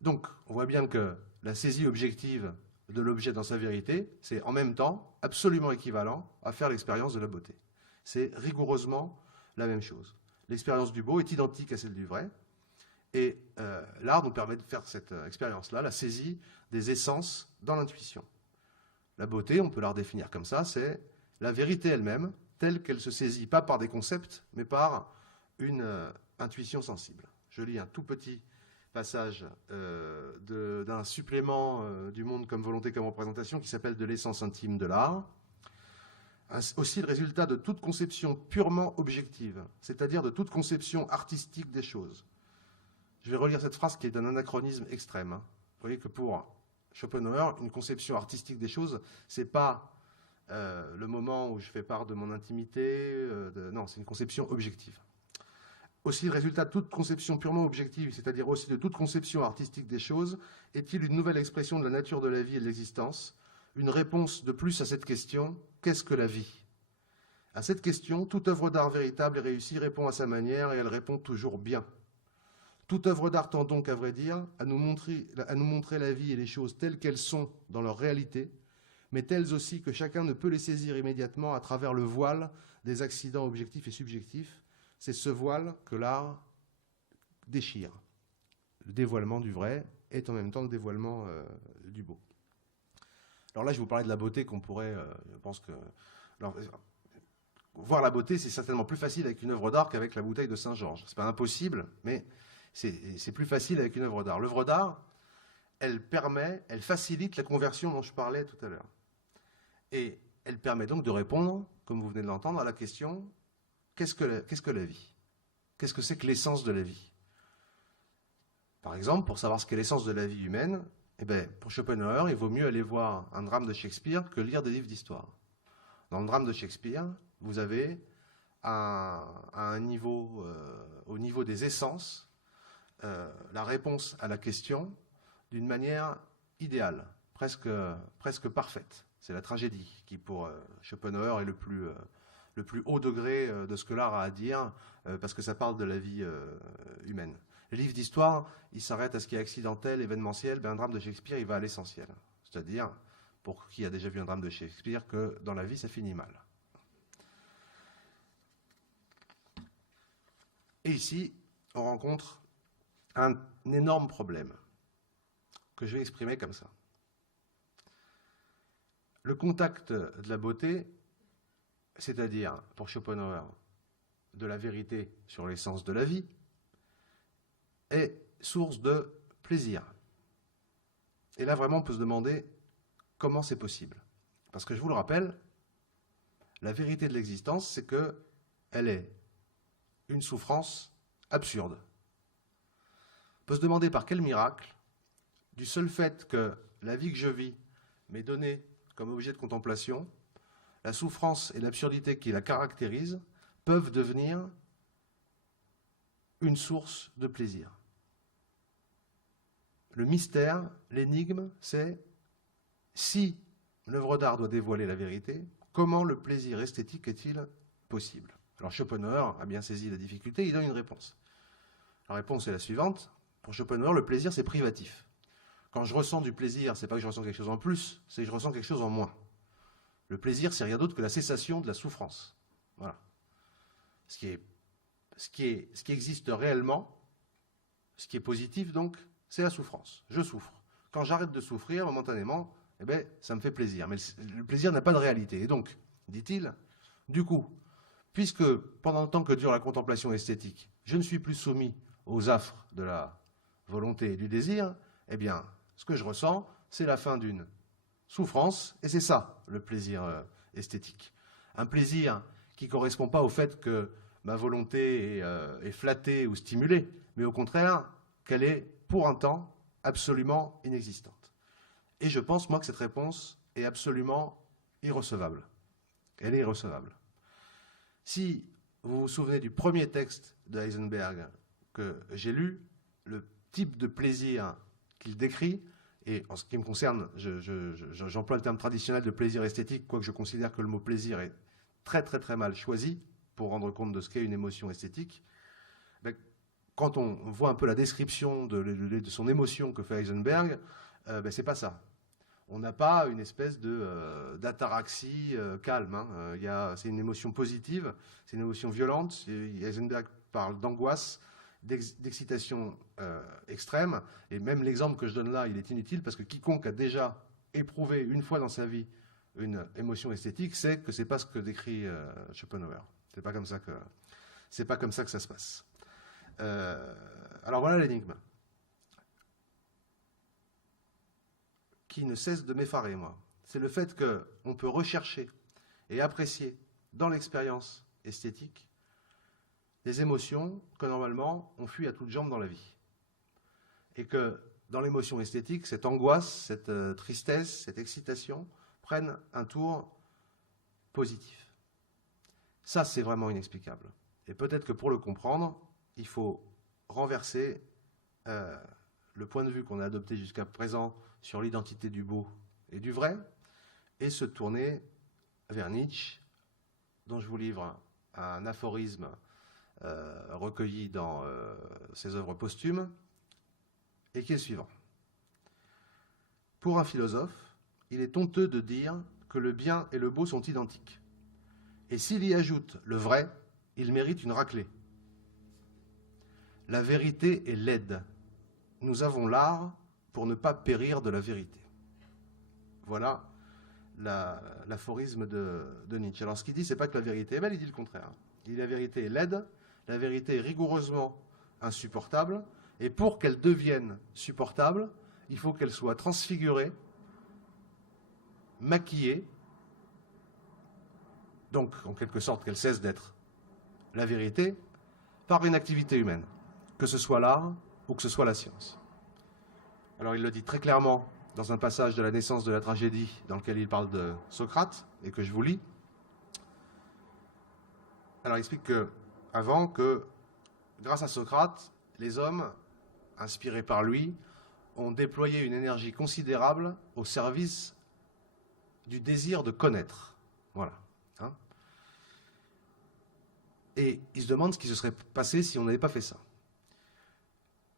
Donc, on voit bien que la saisie objective de l'objet dans sa vérité, c'est en même temps absolument équivalent à faire l'expérience de la beauté. C'est rigoureusement la même chose. L'expérience du beau est identique à celle du vrai, Et l'art nous permet de faire cette expérience-là, la saisie des essences dans l'intuition. La beauté, on peut la redéfinir comme ça, c'est la vérité elle-même, telle qu'elle se saisit pas par des concepts, mais par une intuition sensible. Je lis un tout petit passage d'un supplément du Monde comme volonté comme représentation qui s'appelle « De l'essence intime de l'art ». Aussi le résultat de toute conception purement objective, c'est-à-dire de toute conception artistique des choses. Je vais relire cette phrase qui est un anachronisme extrême. Vous voyez que pour Schopenhauer, une conception artistique des choses, c'est pas le moment où je fais part de mon intimité, non, c'est une conception objective. Aussi, le résultat de toute conception purement objective, c'est-à-dire aussi de toute conception artistique des choses, est-il une nouvelle expression de la nature de la vie et de l'existence, une réponse de plus à cette question, qu'est-ce que la vie? À cette question, toute œuvre d'art véritable et réussie répond à sa manière et elle répond toujours bien. Toute œuvre d'art tend donc, à vrai dire, à nous montrer la vie et les choses telles qu'elles sont dans leur réalité, mais telles aussi que chacun ne peut les saisir immédiatement à travers le voile des accidents objectifs et subjectifs. C'est ce voile que l'art déchire. Le dévoilement du vrai est en même temps le dévoilement du beau. Alors là, je vais vous parler de la beauté qu'on pourrait, je pense que... Alors, voir la beauté, c'est certainement plus facile avec une œuvre d'art qu'avec la bouteille de Saint-Georges. C'est pas impossible, mais c'est plus facile avec une œuvre d'art. L'œuvre d'art, elle facilite la conversion dont je parlais tout à l'heure. Et elle permet donc de répondre, comme vous venez de l'entendre, à la question qu'est-ce que la vie? Qu'est-ce que c'est que l'essence de la vie? Par exemple, pour savoir ce qu'est l'essence de la vie humaine, eh bien, pour Schopenhauer, il vaut mieux aller voir un drame de Shakespeare que lire des livres d'histoire. Dans le drame de Shakespeare, vous avez au niveau des essences, la réponse à la question d'une manière idéale, presque parfaite. C'est la tragédie qui, pour Schopenhauer, est le plus haut degré de ce que l'art a à dire, parce que ça parle de la vie humaine. Les livres d'histoire, ils s'arrêtent à ce qui est accidentel, événementiel. Ben, un drame de Shakespeare, il va à l'essentiel. C'est-à-dire, pour qui a déjà vu un drame de Shakespeare, que dans la vie, ça finit mal. Et ici, on rencontre un énorme problème que je vais exprimer comme ça. Le contact de la beauté, c'est-à-dire, pour Schopenhauer, de la vérité sur l'essence de la vie, est source de plaisir. Et là, vraiment, on peut se demander comment c'est possible. Parce que je vous le rappelle, la vérité de l'existence, c'est qu'elle est une souffrance absurde. On peut se demander par quel miracle, du seul fait que la vie que je vis m'est donnée comme objet de contemplation, la souffrance et l'absurdité qui la caractérisent peuvent devenir une source de plaisir. Le mystère, l'énigme, c'est si l'œuvre d'art doit dévoiler la vérité, comment le plaisir esthétique est-il possible? Alors Schopenhauer a bien saisi la difficulté, il donne une réponse. La réponse est la suivante. Pour Schopenhauer, le plaisir, c'est privatif. Quand je ressens du plaisir, c'est pas que je ressens quelque chose en plus, c'est que je ressens quelque chose en moins. Le plaisir, c'est rien d'autre que la cessation de la souffrance. Voilà. Ce qui existe réellement, ce qui est positif donc, c'est la souffrance. Je souffre. Quand j'arrête de souffrir momentanément, eh ben, ça me fait plaisir. Mais le plaisir n'a pas de réalité. Et donc, dit-il, du coup, puisque pendant le temps que dure la contemplation esthétique, je ne suis plus soumis aux affres de la volonté et du désir, eh bien, ce que je ressens, c'est la fin d'une souffrance, et c'est ça, le plaisir esthétique. Un plaisir qui ne correspond pas au fait que ma volonté est flattée ou stimulée, mais au contraire, qu'elle est, pour un temps, absolument inexistante. Et je pense, moi, que cette réponse est absolument irrecevable. Elle est irrecevable. Si vous vous souvenez du premier texte de Heisenberg que j'ai lu, le type de plaisir qu'il décrit, et en ce qui me concerne, j'emploie le terme traditionnel de plaisir esthétique, quoique je considère que le mot plaisir est très très très mal choisi pour rendre compte de ce qu'est une émotion esthétique. Ben, quand on voit un peu la description de son émotion que fait Heisenberg, ben, c'est pas ça. On n'a pas une espèce d'ataraxie calme. Hein. C'est une émotion positive, c'est une émotion violente. Heisenberg parle d'angoisse, d'excitation extrême. Et même l'exemple que je donne là, il est inutile parce que quiconque a déjà éprouvé une fois dans sa vie une émotion esthétique sait que c'est pas ce que décrit Schopenhauer. C'est pas comme ça que ça se passe. Alors voilà l'énigme. Qui ne cesse de m'effarer, moi. C'est le fait qu'on peut rechercher et apprécier dans l'expérience esthétique des émotions que normalement on fuit à toutes jambes dans la vie. Et que dans l'émotion esthétique, cette angoisse, cette tristesse, cette excitation prennent un tour positif. Ça, c'est vraiment inexplicable. Et peut-être que pour le comprendre, il faut renverser le point de vue qu'on a adopté jusqu'à présent sur l'identité du beau et du vrai, et se tourner vers Nietzsche, dont je vous livre un aphorisme recueilli dans ses œuvres posthumes, et qui est le suivant. Pour un philosophe, il est honteux de dire que le bien et le beau sont identiques. Et s'il y ajoute le vrai, il mérite une raclée. La vérité est laide. Nous avons l'art pour ne pas périr de la vérité. Voilà l'aphorisme de Nietzsche. Alors ce qu'il dit, c'est pas que la vérité est belle, il dit le contraire. Il dit la vérité est laide, la vérité est rigoureusement insupportable, et pour qu'elle devienne supportable, il faut qu'elle soit transfigurée, maquillée, donc en quelque sorte qu'elle cesse d'être la vérité, par une activité humaine, que ce soit l'art ou que ce soit la science. Alors il le dit très clairement dans un passage de la naissance de la tragédie dans lequel il parle de Socrate, et que je vous lis. Alors il explique avant que, grâce à Socrate, les hommes, inspirés par lui, ont déployé une énergie considérable au service du désir de connaître. Voilà. Hein ? Et il se demande ce qui se serait passé si on n'avait pas fait ça.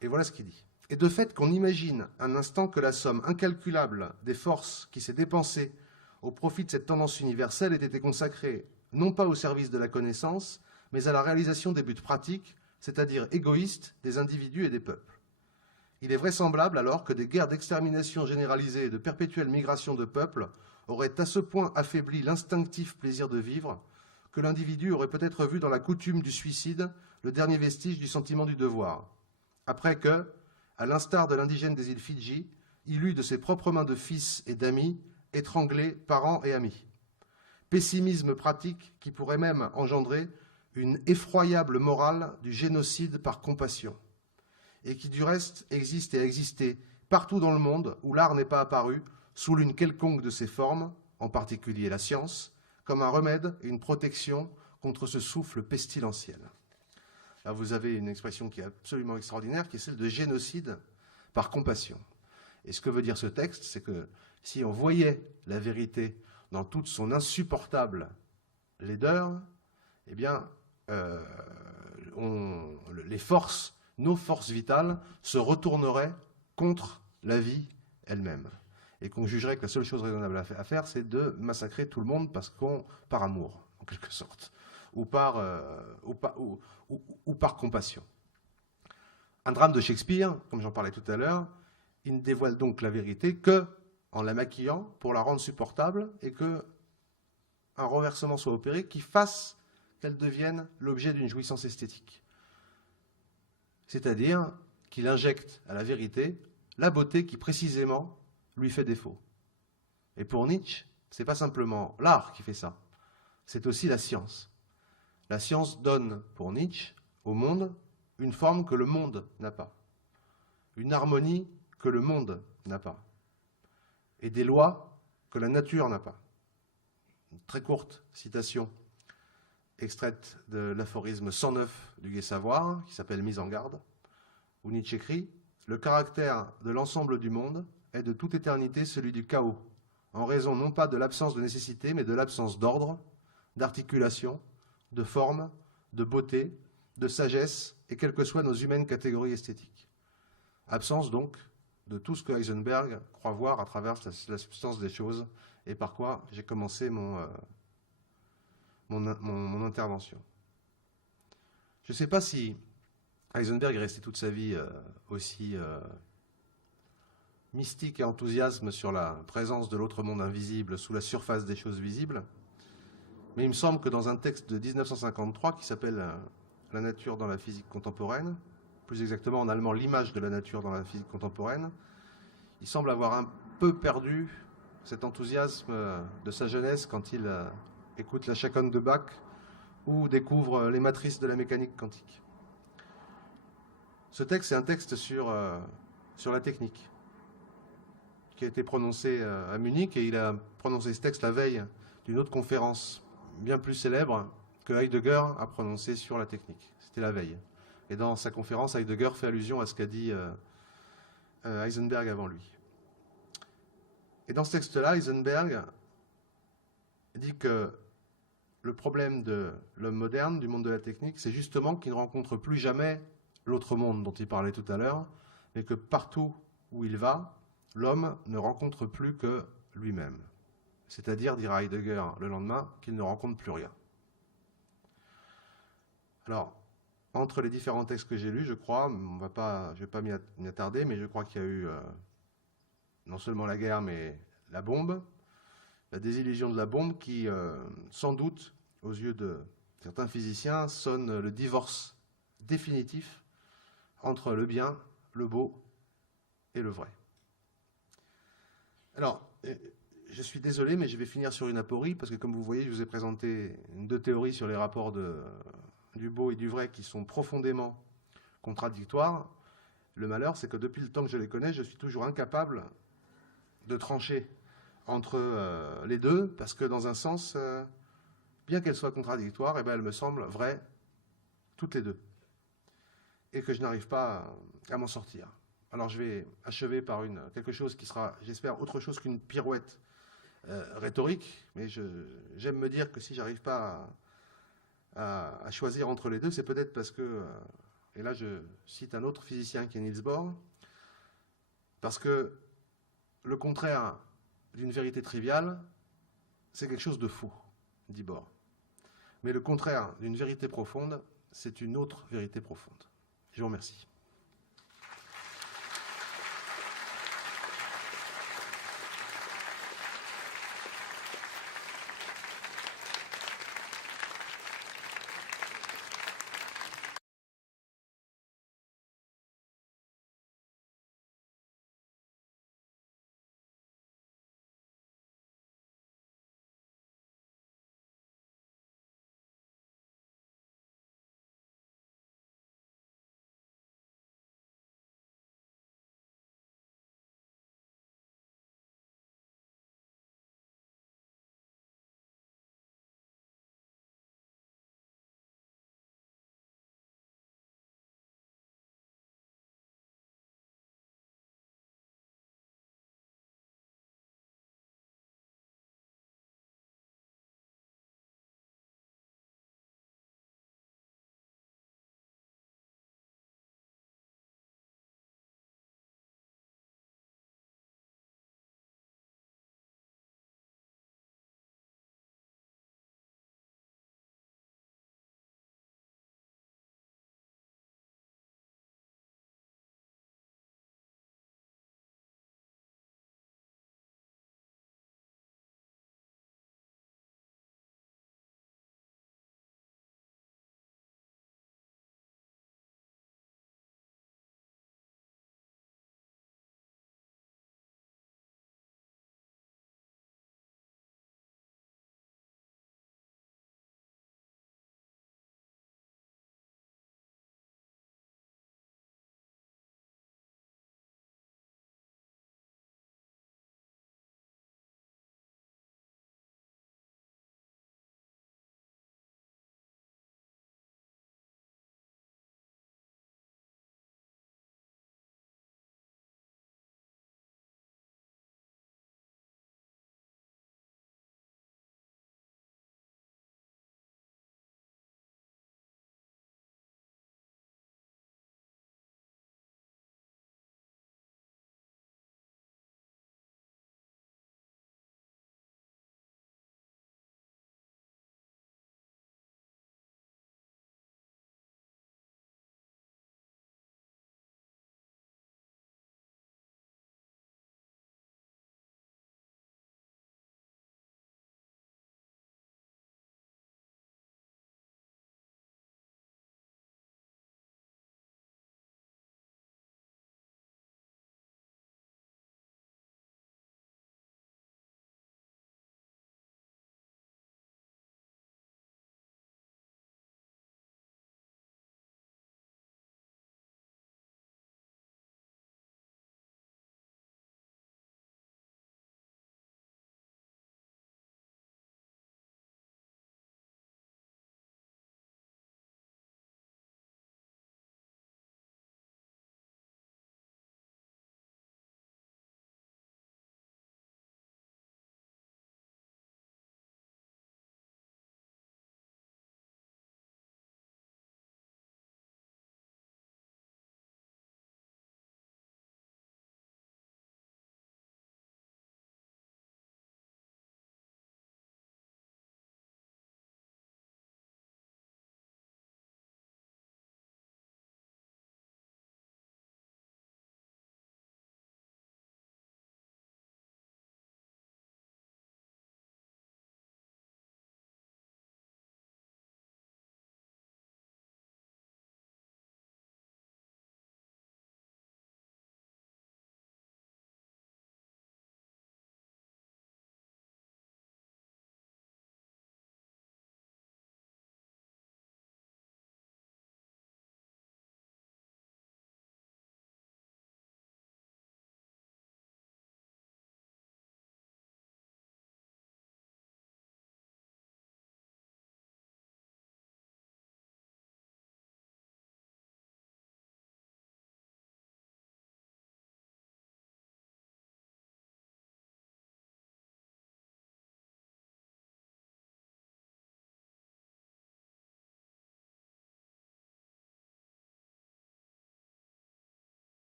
Et voilà ce qu'il dit. Et de fait qu'on imagine un instant que la somme incalculable des forces qui s'est dépensée au profit de cette tendance universelle ait été consacrée non pas au service de la connaissance, mais à la réalisation des buts pratiques, c'est-à-dire égoïstes, des individus et des peuples. Il est vraisemblable alors que des guerres d'extermination généralisée et de perpétuelle migration de peuples auraient à ce point affaibli l'instinctif plaisir de vivre que l'individu aurait peut-être vu dans la coutume du suicide le dernier vestige du sentiment du devoir. Après que, à l'instar de l'indigène des îles Fidji, il eut de ses propres mains de fils et d'amis étranglé parents et amis. Pessimisme pratique qui pourrait même engendrer une effroyable morale du génocide par compassion, et qui du reste existe et a existé partout dans le monde où l'art n'est pas apparu sous l'une quelconque de ses formes, en particulier la science, comme un remède et une protection contre ce souffle pestilentiel. Là, vous avez une expression qui est absolument extraordinaire, qui est celle de génocide par compassion. Et ce que veut dire ce texte, c'est que si on voyait la vérité dans toute son insupportable laideur, eh bien, les forces, nos forces vitales, se retourneraient contre la vie elle-même. Et qu'on jugerait que la seule chose raisonnable à faire, c'est de massacrer tout le monde par amour, en quelque sorte, ou par compassion. Un drame de Shakespeare, comme j'en parlais tout à l'heure, il ne dévoile donc la vérité que en la maquillant pour la rendre supportable et qu'un renversement soit opéré qui fasse qu'elle devienne l'objet d'une jouissance esthétique. C'est-à-dire qu'il injecte à la vérité la beauté qui précisément lui fait défaut. Et pour Nietzsche, ce n'est pas simplement l'art qui fait ça, c'est aussi la science. La science donne pour Nietzsche au monde une forme que le monde n'a pas, une harmonie que le monde n'a pas, et des lois que la nature n'a pas. Une très courte citation extraite de l'aphorisme 109 du Gai Savoir, qui s'appelle « Mise en garde », où Nietzsche écrit « Le caractère de l'ensemble du monde est de toute éternité celui du chaos, en raison non pas de l'absence de nécessité, mais de l'absence d'ordre, d'articulation, de forme, de beauté, de sagesse, et quelles que soient nos humaines catégories esthétiques. Absence donc de tout ce que Heisenberg croit voir à travers la substance des choses, et par quoi j'ai commencé mon intervention. Je ne sais pas si Heisenberg est resté toute sa vie aussi mystique et enthousiasme sur la présence de l'autre monde invisible sous la surface des choses visibles. Mais il me semble que dans un texte de 1953 qui s'appelle « La nature dans la physique contemporaine », plus exactement en allemand « L'image de la nature dans la physique contemporaine », il semble avoir un peu perdu cet enthousiasme de sa jeunesse quand il écoute la chaconne de Bach ou découvre les matrices de la mécanique quantique. Ce texte, c'est un texte sur la technique, qui a été prononcé à Munich, et il a prononcé ce texte la veille d'une autre conférence bien plus célèbre que Heidegger a prononcé sur la technique. C'était la veille. Et dans sa conférence, Heidegger fait allusion à ce qu'a dit Heisenberg avant lui. Et dans ce texte-là, Heisenberg dit que le problème de l'homme moderne, du monde de la technique, c'est justement qu'il ne rencontre plus jamais l'autre monde dont il parlait tout à l'heure, mais que partout où il va, l'homme ne rencontre plus que lui-même. C'est-à-dire, dira Heidegger le lendemain, qu'il ne rencontre plus rien. Alors, entre les différents textes que j'ai lus, je crois, je ne vais pas m'y attarder, mais je crois qu'il y a eu non seulement la guerre, mais la bombe, la désillusion de la bombe qui, sans doute, aux yeux de certains physiciens, sonne le divorce définitif entre le bien, le beau et le vrai. Alors, je suis désolé, mais je vais finir sur une aporie, parce que comme vous voyez, je vous ai présenté deux théories sur les rapports du beau et du vrai qui sont profondément contradictoires. Le malheur, c'est que depuis le temps que je les connais, je suis toujours incapable de trancher entre les deux, parce que dans un sens, bien qu'elles soient contradictoires, eh ben, elles me semblent vraies, toutes les deux, et que je n'arrive pas à m'en sortir. Alors je vais achever par quelque chose qui sera, j'espère, autre chose qu'une pirouette rhétorique, mais j'aime me dire que si j'arrive pas à choisir entre les deux, c'est peut-être parce que, et là je cite un autre physicien qui est Niels Bohr, parce que le contraire d'une vérité triviale, c'est quelque chose de faux, dit Bohr. Mais le contraire d'une vérité profonde, c'est une autre vérité profonde. Je vous remercie.